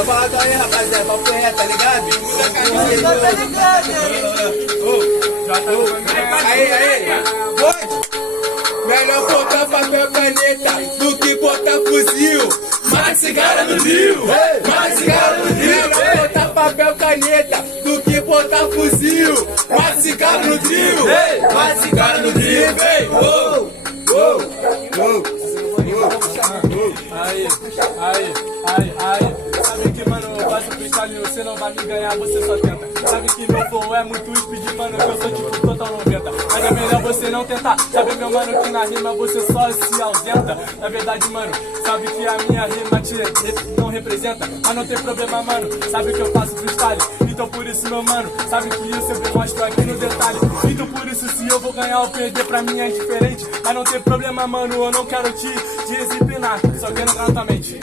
Vai falar aí, rapaziada, papo reto, tá ligado? Aí, melhor botar papel e caneta do que botar fuzil. Mais cigarra no Rio, mais cigarra no Rio. Melhor botar papel e caneta do que botar fuzil. Mais cigarra no Rio, mais cigarra no Rio, vem. Aí. Sabe que, mano, eu faço freestyle e você não vai me ganhar, você só tenta. Sabe que meu flow é muito speed, mano, que eu sou tipo total 90. Mas é melhor você não tentar. Sabe, meu mano, que na rima você só se ausenta. Na verdade, mano, sabe que a minha rima te não representa. Mas não tem problema, mano, sabe que eu faço freestyle. Então por isso, meu mano, sabe que isso eu mostro aqui no detalhe. Então por isso, se eu vou ganhar ou perder, pra mim é indiferente. Mas não tem problema, mano, eu não quero te disciplinar. Só quero entrar na tua mente.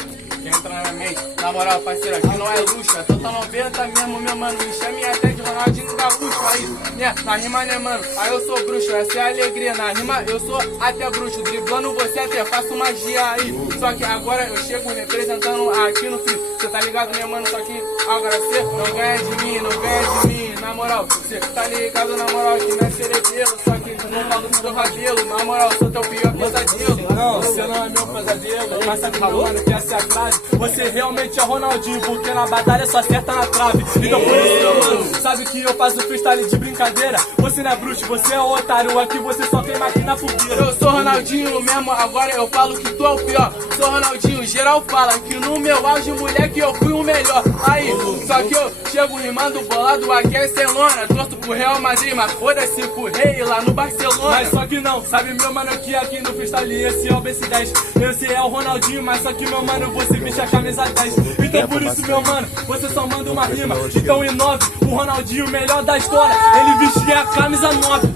Entra na mente, na moral, parceiro, aqui não é luxo, é total 90 mesmo, meu mano. Me chame até de Ronaldinho Gaúcho aí, né? Na rima, né, mano? Aí eu sou bruxo, essa é a alegria. Na rima, eu sou até bruxo, driblando você até faço magia aí. Só que agora eu chego representando aqui no fim. Cê tá ligado, né, mano? Só que agora cê não ganha de mim, não ganha de mim. Na moral, cê tá ligado, na moral, que não é cerebelo. Só que não falo do seu cabelo, na moral, sou teu pior pesadelo. Não, você não é meu pesadelo, mas sabe, meu mano, que essa é a frase. Você realmente é Ronaldinho, porque na batalha só acerta na trave. Então por isso, meu mano, sabe que eu faço freestyle de brincadeira. Você não é bruxo, você é otário, aqui você só tem máquina na fogueira. Eu sou Ronaldinho mesmo, agora eu falo que tu é o pior. Sou Ronaldinho, geral fala que no meu auge, moleque, eu fui o melhor. Aí, só que eu chego rimando bolado, aqui é Barcelona. Torço pro Real Madrid, mas foda-se pro rei lá no Barcelona. Mas só que não, sabe, meu mano, que aqui no freestyle esse é o BC10. Esse é o Ronaldinho, mas só que, meu mano, você veste a camisa 10. Então por isso, meu mano, você só manda uma rima. Então inove, o Ronaldinho, o melhor da história, ele vestia a camisa 9.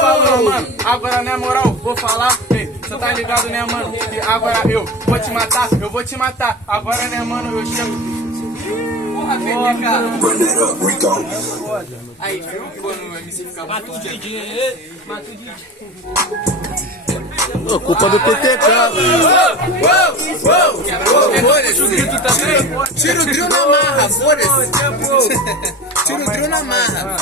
Falou, mano, agora na moral, vou falar. Cê tá ligado, né, mano? Que agora eu vou te matar, eu vou te matar. Agora, né, mano, eu chego. Porra, PT, cara. Aí, viu? Quando o MC fica mata o DJ. Mata o DJ. Culpa do PTK. Tira o drill na marra, foda-se. Tira o drill na marra.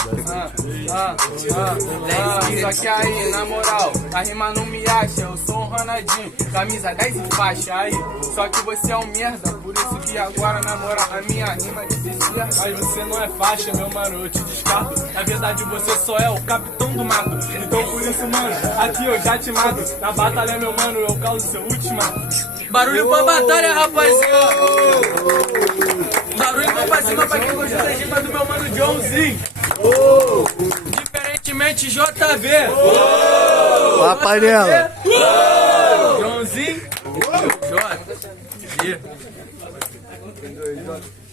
Só que aí, na moral, a rima não me acha. Eu sou um Ronaldinho, camisa 10 e faixa aí. Só que você é um merda, por isso que agora, na moral, a minha rima desistia. Mas você não é faixa, meu mano, eu te descarto. Na verdade, você só é o capitão do mato. Então por isso, mano, aqui eu já te mato. Na batalha, meu mano, eu causo seu ultimato. Barulho pra batalha, rapaziada. Barulho pra cima pra quem gostou da rima do meu mano Joãozinho. Diferentemente JV. Ó a panela. Joãozinho. J.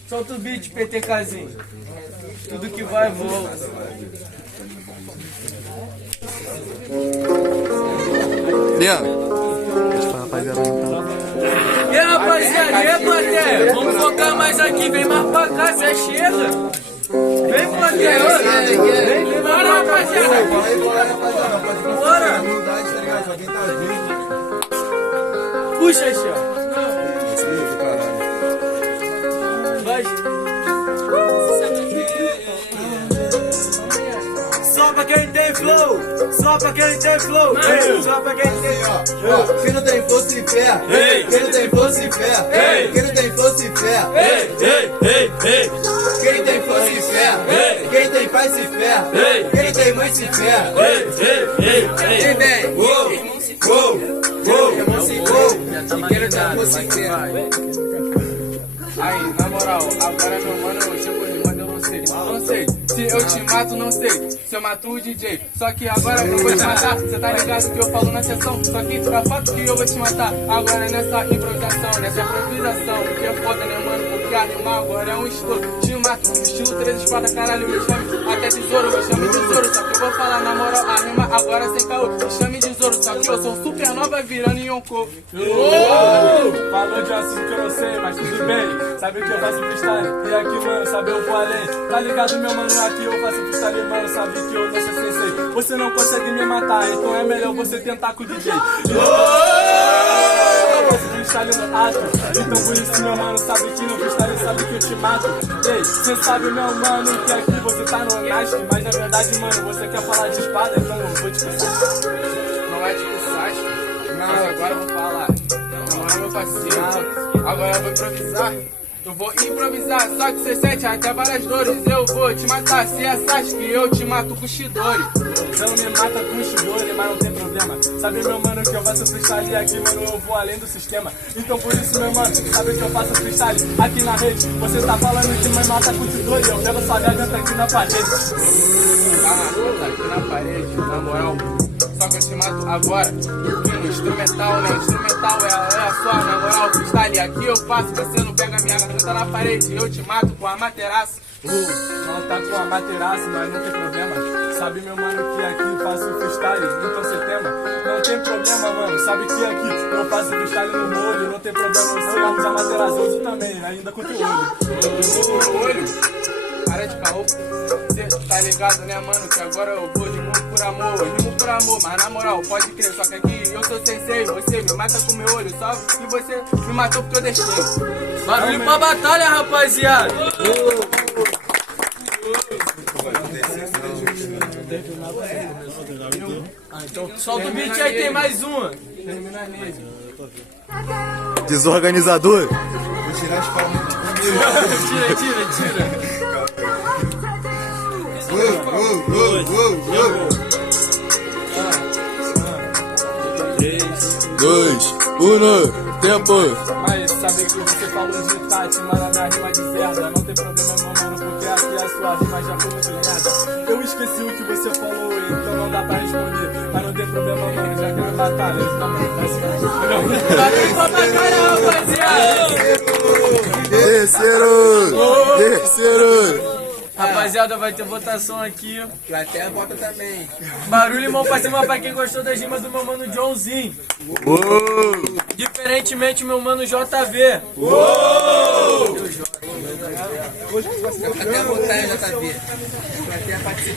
Solta o beat, PTKzinho. Tudo que vai volta. Leandro. E aí, rapaziada, e aí, plateia? Vamos focar mais aqui, vem mais pra cá, você chega. Vem, plateia, vem, bora, rapaziada. Bora. Puxa, Xê. Vai. Só pra quem tem flow, só pra quem tem flow, só pra quem tem flow. Quem não tem força e fé, quem não tem força e fé, quem não tem força e fé, quem tem força e fé, quem tem pai se fé, quem tem mãe se fé. E vem, irmão se quem tem força e fé. Aí, na moral, agora meu mano, eu chego rimando, eu não sei. Se eu te mato, não sei. Se eu mato o DJ, só que agora eu vou te matar. Cê tá ligado que eu falo na sessão, só que pra fato que eu vou te matar. Agora nessa improvisação, que é foda, né, mano? Porque a rima agora é um estouro. Te mato, estilo 3 espadas, caralho, me chame até tesouro, me chame tesouro. Só que eu vou falar na moral, a rima agora sem caô, me chame tesouro. Só que eu sou supernova virando Yonkou. Falou de assunto que eu não sei, mas tudo bem. Sabe que eu faço freestyle, e aqui, mano, sabe eu vou além. Tá ligado, meu mano, aqui eu faço freestyle, mano, sabe que eu não sou sensei. Você não consegue me matar, então é melhor você tentar com o DJ. Eu faço freestyle freestyle no ato. Então por isso, meu mano, sabe que no freestyle sabe que eu te mato. Ei, cê sabe, meu mano, que aqui você tá no Nasty. Mas na verdade, mano, você quer falar de espada, então eu vou te passar. Não é tipo Sasuke, mas agora eu vou falar. Não é meu parceiro, agora eu vou improvisar. Eu vou improvisar, só que você sente até várias dores. Eu vou te matar, se é Sasuke, eu te mato com Chidori. Você não me mata com Chidori, mas não tem problema. Sabe, meu mano, que eu faço freestyle aqui, mano, eu vou além do sistema. Então por isso, meu mano, sabe que eu faço freestyle aqui na rede. Você tá falando que me mata com Chidori, eu quero sua garganta aqui na parede. Tá aqui na parede, na moral. Só que eu te mato agora. No instrumental, né? Instrumental é só, na moral, freestyle aqui eu faço. Você não pega minha garganta na parede, eu te mato com a materaço. Não tá com a materaço, mas não tem problema. Sabe, meu mano, que aqui faço freestyle, então você tema. Não tem problema, mano. Sabe que aqui eu faço freestyle no molho. Não tem problema, você usa materaçoso também, ainda com teu olho. Para de caô, cê tá ligado, né, mano? Que agora eu vou rimo por amor, mas na moral, pode crer. Só que aqui eu sou sensei, você me mata com meu olho. Só que você me matou porque eu deixei. Barulho pra batalha, rapaziada! Então solta o beat aí, tem mais uma. Desorganizador. Vou tirar as palmas. Tira. 2, 1, tempo. Mas sabe que você falou de Tati, mas a minha rima de merda. Não tem problema, meu mano, porque aqui a sua rima já foi muito merda. Eu esqueci o que você falou, então não dá pra responder. Mas não tem problema, mano, já quero batalha. Barulho pra batalha, rapaziada! Terceiro. Rapaziada, vai ter votação aqui. Plateia vota também. Barulho e mão pra cima pra quem gostou das rimas do meu mano Johnzinho. Diferentemente, meu mano JV. Plateia votar, JV. Plateia participa.